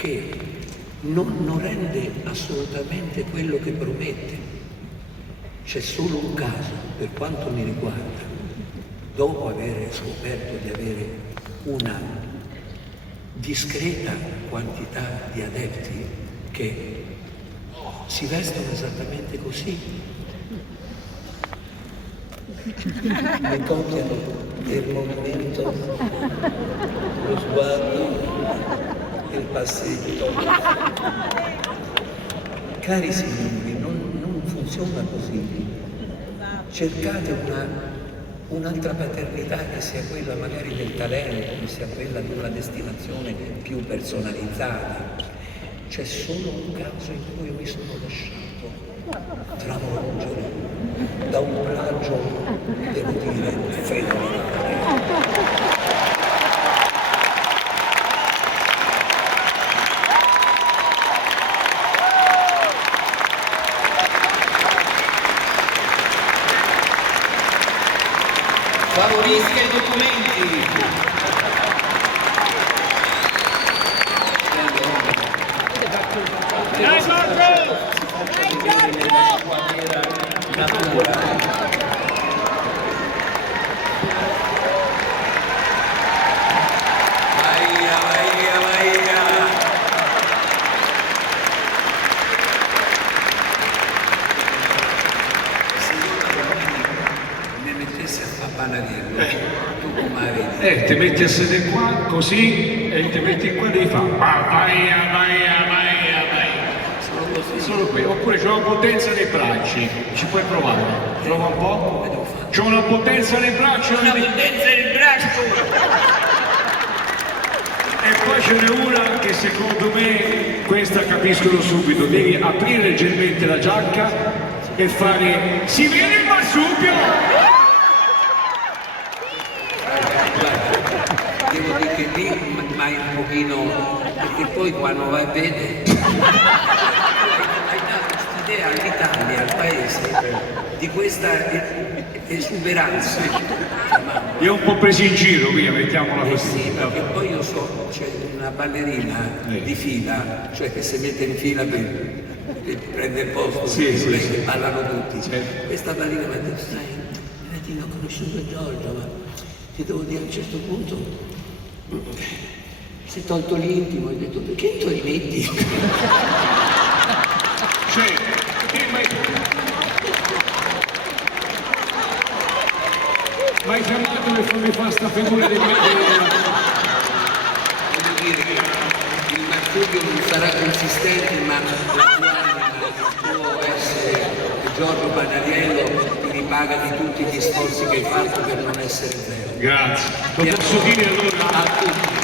che non rende assolutamente quello che promette. C'è solo un caso, per quanto mi riguarda, dopo aver scoperto di avere una discreta quantità di adepti che si vestono esattamente così, mi copiano il movimento, lo sguardo, il passetto. Cari signori, non funziona così. Cercate un'altra paternità che sia quella magari del talento, che sia quella di una destinazione più personalizzata. C'è solo un caso in cui mi sono lasciato travolgere da un plagio, devo dire, fenomenale. Favorisca i documenti. Dai Giorgio! Ti metti a sedere qua così e ti metti qua e devi fare vai. Solo qui, oppure c'ho una potenza nei bracci, ci puoi provare, prova un po', c'ho una potenza nei bracci, Una potenza nel braccio. e poi ce n'è una che secondo me, questa capiscono subito, devi aprire leggermente la giacca e fare si vede il marsupio! Devo dire che lì mai un pochino, perché poi quando vai a vedere hai dato quest'idea all'Italia, al paese, di questa esuberanza. Io ho un po' preso in giro, via, mettiamola così. Sì, perché poi io so, c'è una ballerina di fila, cioè che si mette in fila per prendere il posto, che ballano tutti. Questa ballerina mi ha detto, sai, Renatino, ho conosciuto Giorgio, ma ti devo dire a un certo punto si è tolto l'intimo, ho detto perché tu rimetti? Cioè, ma hai chiamato per farmi fare sta figura di Voglio dire che il marsupio non sarà consistente, ma può essere Giorgio Panariello ti ripaga di tutti gli sforzi che hai fatto per non essere vero. Grazie. Lo posso dire allora? A tutti.